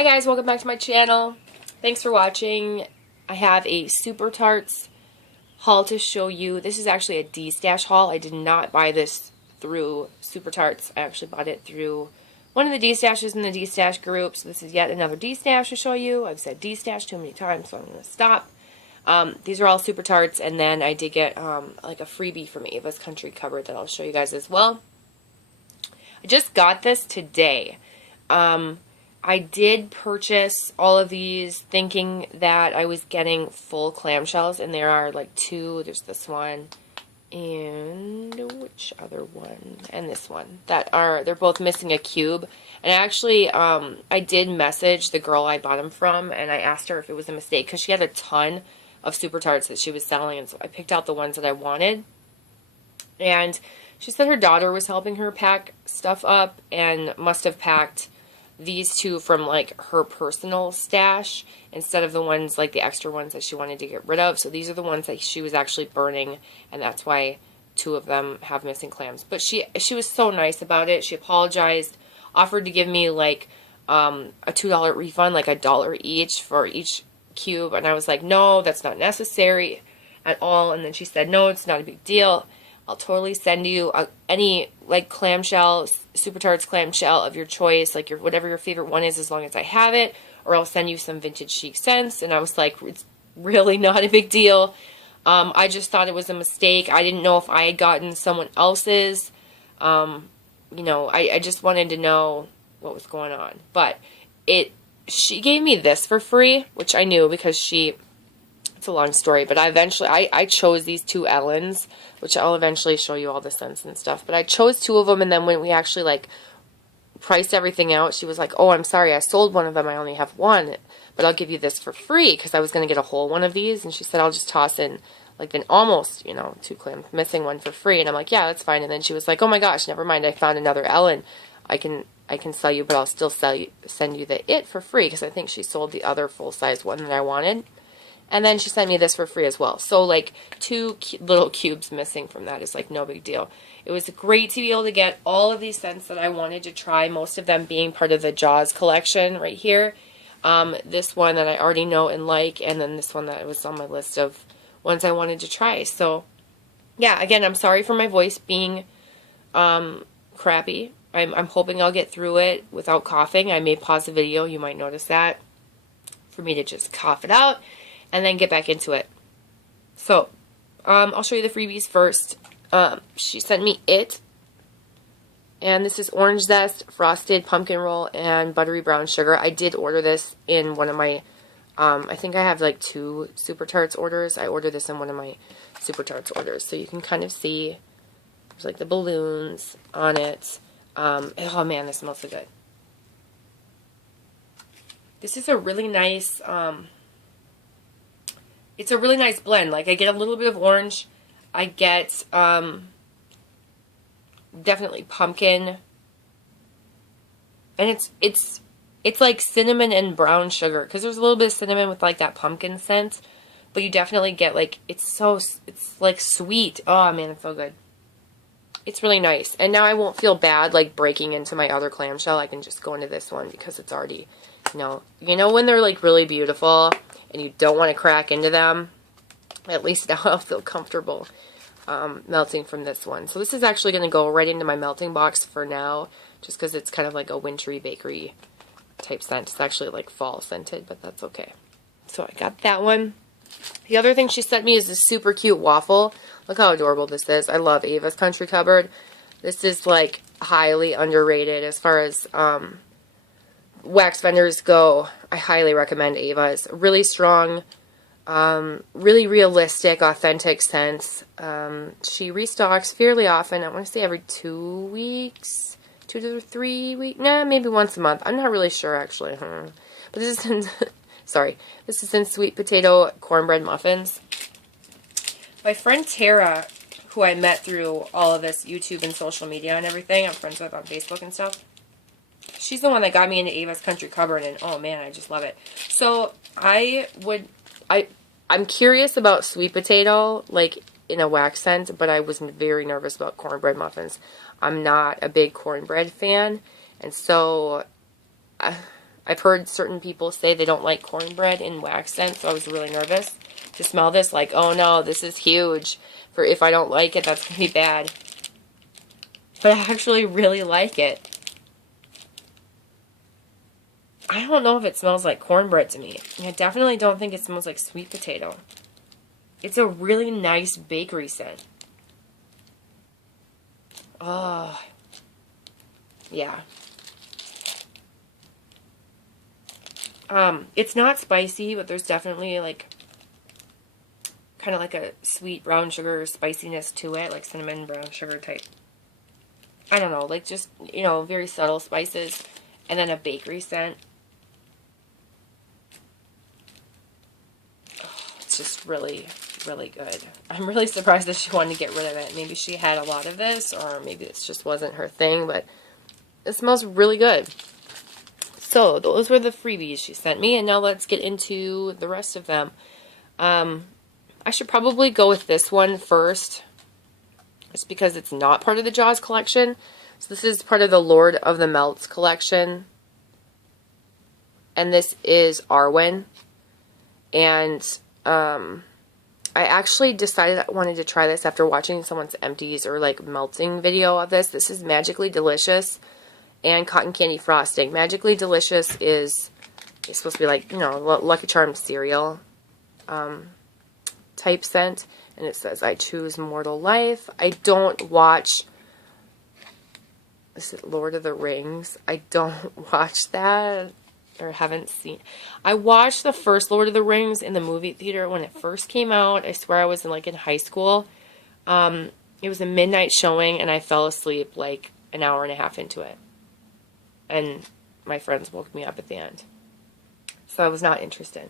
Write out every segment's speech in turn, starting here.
Hi guys, welcome back to my channel. Thanks for watching. I have a Super Tarts haul to show you. This is actually a Destash haul. I did not buy this through Super Tarts. I actually bought it through one of the Destashes in the Destash group. So this is yet another Destash to show you. I've said Destash too many times, so I'm going to stop. These are all Super Tarts, and then I did get like a freebie from Ava's Country Cupboard that I'll show you guys as well. I just got this today. I did purchase all of these thinking that I was getting full clamshells, and there are like two. There's this one and which other one? And this one. They're both missing a cube. And actually, I did message the girl I bought them from, and I asked her if it was a mistake, because she had a ton of Super Tarts that she was selling, and so I picked out the ones that I wanted. And she said her daughter was helping her pack stuff up, and must have packed these two from like her personal stash instead of the ones, like the extra ones that she wanted to get rid of. So these are the ones that she was actually burning, and that's why two of them have missing clams. But she was so nice about it. She apologized, offered to give me like a $2 refund, like $1 each for each cube, and I was like, no, that's not necessary at all. And then she said, no, it's not a big deal. I'll totally send you any like clamshell, Super Tarts clamshell of your choice, like whatever your favorite one is, as long as I have it, or I'll send you some vintage chic scents. And I was like, it's really not a big deal. I just thought it was a mistake. I didn't know if I had gotten someone else's. You know, I just wanted to know what was going on. But she gave me this for free, which I knew because it's a long story, but I chose these two Ellens, which I'll eventually show you all the scents and stuff. But I chose two of them, and then when we actually like priced everything out, she was like, oh, I'm sorry, I sold one of them, I only have one, but I'll give you this for free, because I was going to get a whole one of these. And she said, I'll just toss in like an almost, you know, two clams missing one for free. And I'm like, yeah, that's fine. And then she was like, oh my gosh, never mind, I found another Ellen. I can sell you, but I'll still send you the for free, because I think she sold the other full-size one that I wanted. And then she sent me this for free as well. So, like, two little cubes missing from that is, like, no big deal. It was great to be able to get all of these scents that I wanted to try, most of them being part of the Jaws collection right here. This one that I already know and like, and then this one that was on my list of ones I wanted to try. So, yeah, again, I'm sorry for my voice being crappy. I'm hoping I'll get through it without coughing. I may pause the video. You might notice that, for me to just cough it out and then get back into it. So, I'll show you the freebies first. She sent me and this is orange zest, frosted pumpkin roll, and buttery brown sugar. I did order this in one of my, I think I have like 2 Super Tarts orders. I ordered this in one of my Super Tarts orders, so you can kind of see there's like the balloons on it. Oh man, this smells so good. This is a really nice, it's a really nice blend. Like, I get a little bit of orange. I get definitely pumpkin. And it's like cinnamon and brown sugar, because there's a little bit of cinnamon with like that pumpkin scent. But you definitely get like, it's like sweet. Oh man, it's so good. It's really nice. And now I won't feel bad like breaking into my other clamshell. I can just go into this one because it's already, you know when they're like really beautiful and you don't want to crack into them. At least now I'll feel comfortable melting from this one. So this is actually going to go right into my melting box for now, just because it's kind of like a wintry bakery type scent. It's actually like fall scented, but that's okay. So I got that one. The other thing she sent me is this super cute waffle. Look how adorable this is. I love Ava's Country Cupboard. This is like highly underrated as far as wax vendors go. I highly recommend Ava's. Really strong, really realistic, authentic scents. She restocks fairly often. I want to say every 2 weeks, 2 to 3 weeks. Nah, maybe once a month. I'm not really sure actually. But this is in, sorry, this is in sweet potato cornbread muffins. My friend Tara, who I met through all of this YouTube and social media and everything, I'm friends with on Facebook and stuff. She's the one that got me into Ava's Country Cupboard, and oh man, I just love it. So I'm curious about sweet potato, like in a wax scent, but I was very nervous about cornbread muffins. I'm not a big cornbread fan, and so I I've heard certain people say they don't like cornbread in wax scent, so I was really nervous to smell this. Like, oh no, this is huge. For if I don't like it, that's going to be bad. But I actually really like it. I don't know if it smells like cornbread to me. I definitely don't think it smells like sweet potato. It's a really nice bakery scent. Oh, yeah. It's not spicy, but there's definitely like kind of like a sweet brown sugar spiciness to it, like cinnamon brown sugar type. I don't know, like just, you know, very subtle spices, and then a bakery scent. Oh, it's just really, really good. I'm really surprised that she wanted to get rid of it. Maybe she had a lot of this, or maybe this just wasn't her thing, but it smells really good. So, those were the freebies she sent me, and now let's get into the rest of them. I should probably go with this one first, just because it's not part of the Jaws collection. So this is part of the Lord of the Melts collection, and this is Arwen. And I actually decided I wanted to try this after watching someone's empties or like melting video of this. This is Magically Delicious and cotton candy frosting. Magically Delicious is it's supposed to be like, you know, Lucky Charms cereal type scent, and it says, I choose mortal life. I don't watch, is it Lord of the Rings? I don't watch that, or haven't seen. I watched the first Lord of the Rings in the movie theater when it first came out. I swear I was in high school. It was a midnight showing, and I fell asleep like an hour and a half into it. And my friends woke me up at the end. So I was not interested.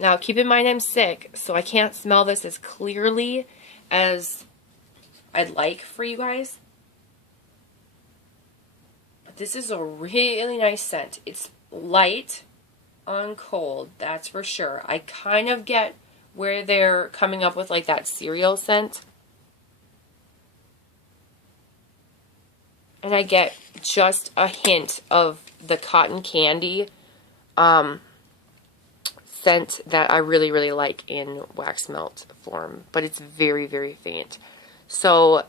Now, keep in mind I'm sick, so I can't smell this as clearly as I'd like for you guys. But this is a really nice scent. It's light on cold, that's for sure. I kind of get where they're coming up with like that cereal scent. And I get just a hint of the cotton candy scent that I really, really like in wax melt form. But it's very, very faint. So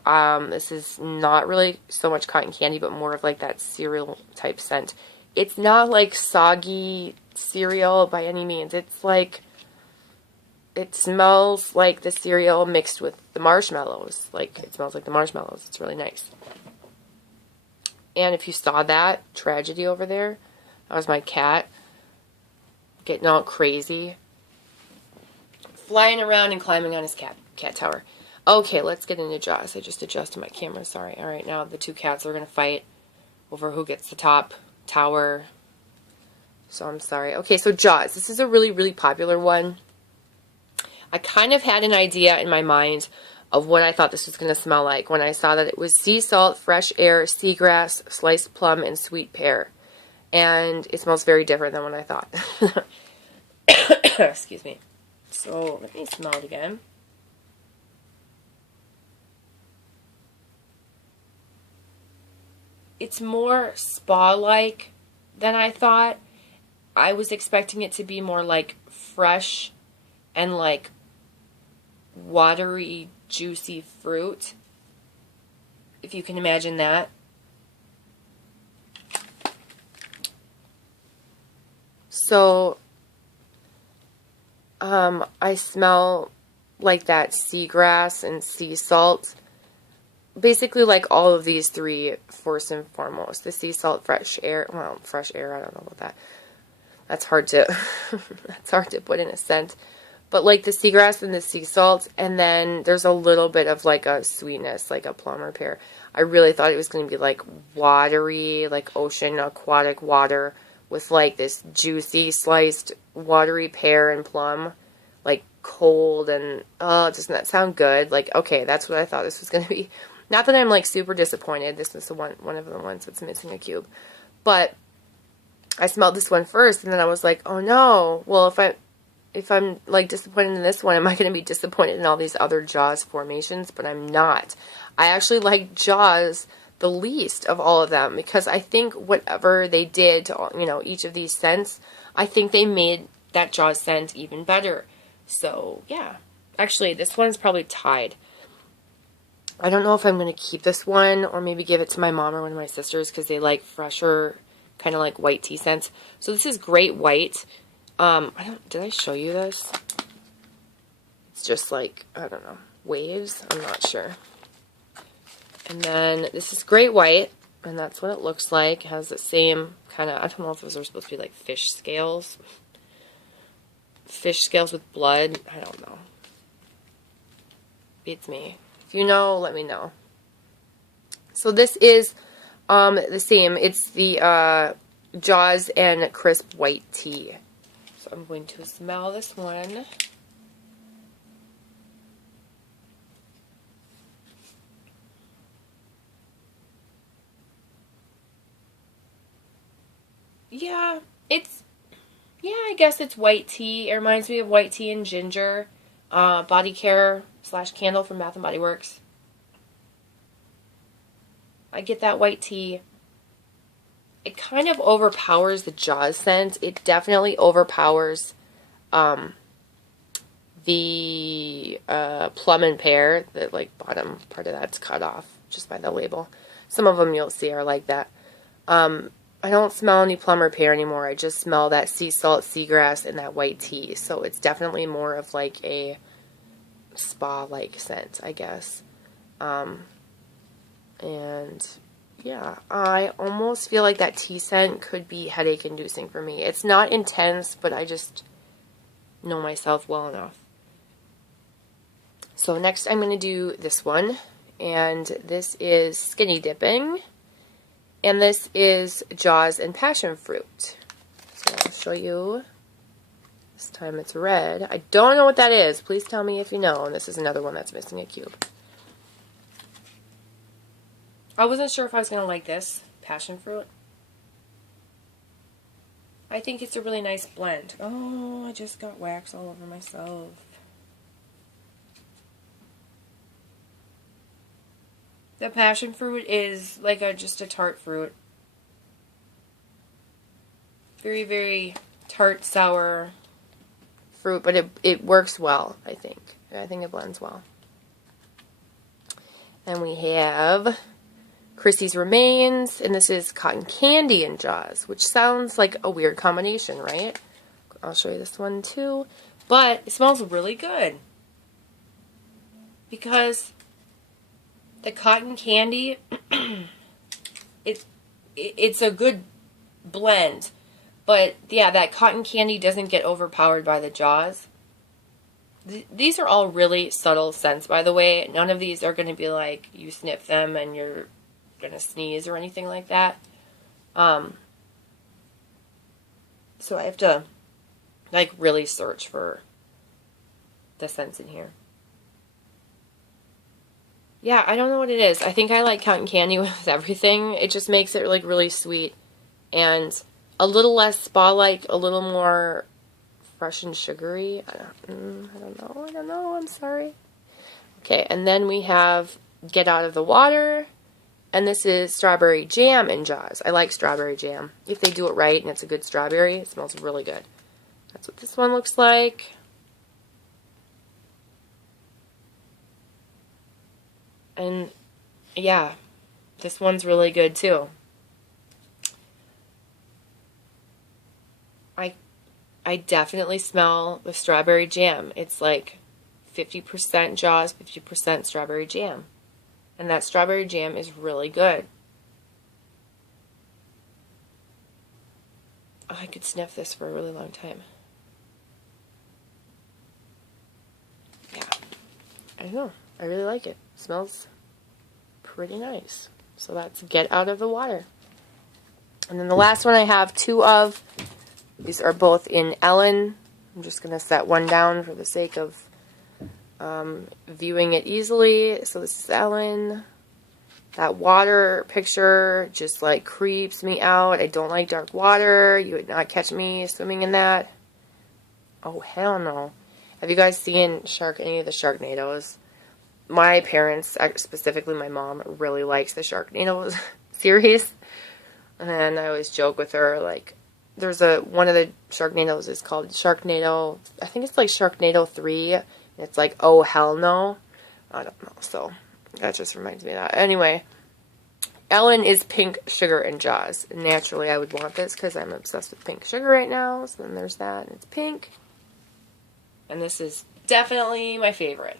this is not really so much cotton candy, but more of like that cereal type scent. It's not like soggy cereal by any means. It's like, it smells like the cereal mixed with the marshmallows. Like, it smells like the marshmallows. It's really nice. And if you saw that tragedy over there, that was my cat getting all crazy, flying around and climbing on his cat tower. Okay, let's get into Jaws. I just adjusted my camera, sorry. Alright, now the two cats are going to fight over who gets the top tower. So I'm sorry. Okay, so Jaws. This is a really, really popular one. I kind of had an idea in my mind of what I thought this was going to smell like when I saw that it was sea salt, fresh air, seagrass, sliced plum, and sweet pear. And it smells very different than what I thought. Excuse me. So, let me smell it again. It's more spa-like than I thought. I was expecting it to be more like fresh and like watery, juicy fruit. If you can imagine that. So, I smell like that seagrass and sea salt. Basically like all of these three first and foremost. The sea salt, fresh air. Well, fresh air, I don't know about that. That's hard to that's hard to put in a scent. But like the seagrass and the sea salt, and then there's a little bit of like a sweetness, like a plum or pear. I really thought it was going to be like watery, like ocean aquatic water with like this juicy sliced watery pear and plum, like cold, and oh, doesn't that sound good? Like, okay, that's what I thought this was going to be. Not that I'm like super disappointed. This is the one of the ones that's missing a cube. But I smelled this one first, and then I was like, oh no, well, if I'm like disappointed in this one, am I going to be disappointed in all these other Jaws formations? But I'm not. I actually like Jaws the least of all of them, because I think whatever they did to, you know, each of these scents, I think they made that Jaws scent even better. So, yeah. Actually, this one's probably tied. I don't know if I'm going to keep this one or maybe give it to my mom or one of my sisters because they like fresher, kind of like white tea scents. So this is Great White. Did I show you this? It's just like, I don't know, waves? I'm not sure. And then this is Great White, and that's what it looks like. It has the same kind of, I don't know if those are supposed to be like fish scales. Fish scales with blood. I don't know. Beats me. If you know, let me know. So this is the same. It's the Jaws and Crisp White Tea. So I'm going to smell this one. Yeah, I guess it's white tea. It reminds me of white tea and ginger. Body care / candle from Bath & Body Works. I get that white tea. It kind of overpowers the Jaws scent. It definitely overpowers the plum and pear. The like bottom part of that's cut off just by the label. Some of them you'll see are like that. I don't smell any plum or pear anymore. I just smell that sea salt, seagrass, and that white tea. So it's definitely more of like a spa-like scent, I guess. And yeah, I almost feel like that tea scent could be headache-inducing for me. It's not intense, but I just know myself well enough. So next I'm going to do this one. And this is Skinny Dipping. And this is Jaws and Passion Fruit. So I'll show you. This time it's red. I don't know what that is. Please tell me if you know. And this is another one that's missing a cube. I wasn't sure if I was going to like this. Passion Fruit. I think it's a really nice blend. Oh, I just got wax all over myself. The passion fruit is like just a tart fruit. Very, very tart, sour fruit, but it works well, I think. I think it blends well. And we have Chrissy's Remains, and this is Cotton Candy and Jaws, which sounds like a weird combination, right? I'll show you this one too. But it smells really good. Because the cotton candy, it's a good blend. But yeah, that cotton candy doesn't get overpowered by the Jaws. These are all really subtle scents, by the way. None of these are going to be like you sniff them and you're going to sneeze or anything like that. So I have to like really search for the scents in here. Yeah, I don't know what it is. I think I like cotton candy with everything. It just makes it like really sweet and a little less spa-like, a little more fresh and sugary. I don't know. I'm sorry. Okay, and then we have Get Out of the Water, and this is Strawberry Jam in Jaws. I like strawberry jam. If they do it right and it's a good strawberry, it smells really good. That's what this one looks like. And yeah, this one's really good too. I definitely smell the strawberry jam. It's like 50% Jaws, 50% strawberry jam. And that strawberry jam is really good. Oh, I could sniff this for a really long time. Yeah. I don't know. I really like it. It smells pretty nice. So that's Get Out of the Water. And then the last one I have two of. These are both in Ellen. I'm just going to set one down for the sake of viewing it easily. So this is Ellen. That water picture just like creeps me out. I don't like dark water. You would not catch me swimming in that. Oh, hell no. Have you guys seen any of the Sharknadoes? my parents, specifically my mom, really likes the Sharknado series. And I always joke with her, like, there's one of the Sharknadoes is called Sharknado, I think it's like Sharknado 3. And it's like, oh, hell no. I don't know. So that just reminds me of that. Anyway, Ellen is pink sugar in Jaws. Naturally, I would want this because I'm obsessed with pink sugar right now. So then there's that, and it's pink. And this is definitely my favorite.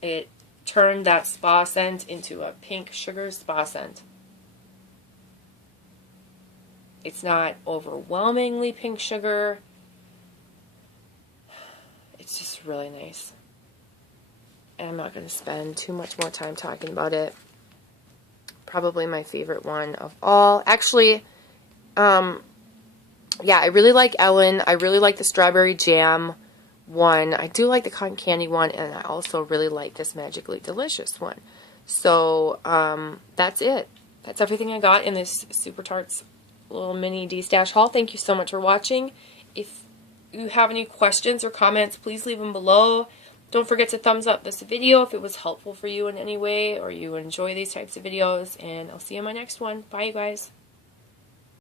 It turned that spa scent into a pink sugar spa scent. It's not overwhelmingly pink sugar. It's just really nice. And I'm not going to spend too much more time talking about it. Probably my favorite one of all. Actually, yeah, I really like Ellen. I really like the strawberry jam one. I do like the cotton candy one, and I also really like this Magically Delicious one. So, that's it. That's everything I got in this Super Tarts little mini Destash haul. Thank you so much for watching. If you have any questions or comments, please leave them below. Don't forget to thumbs up this video if it was helpful for you in any way or you enjoy these types of videos. And I'll see you in my next one. Bye, you guys.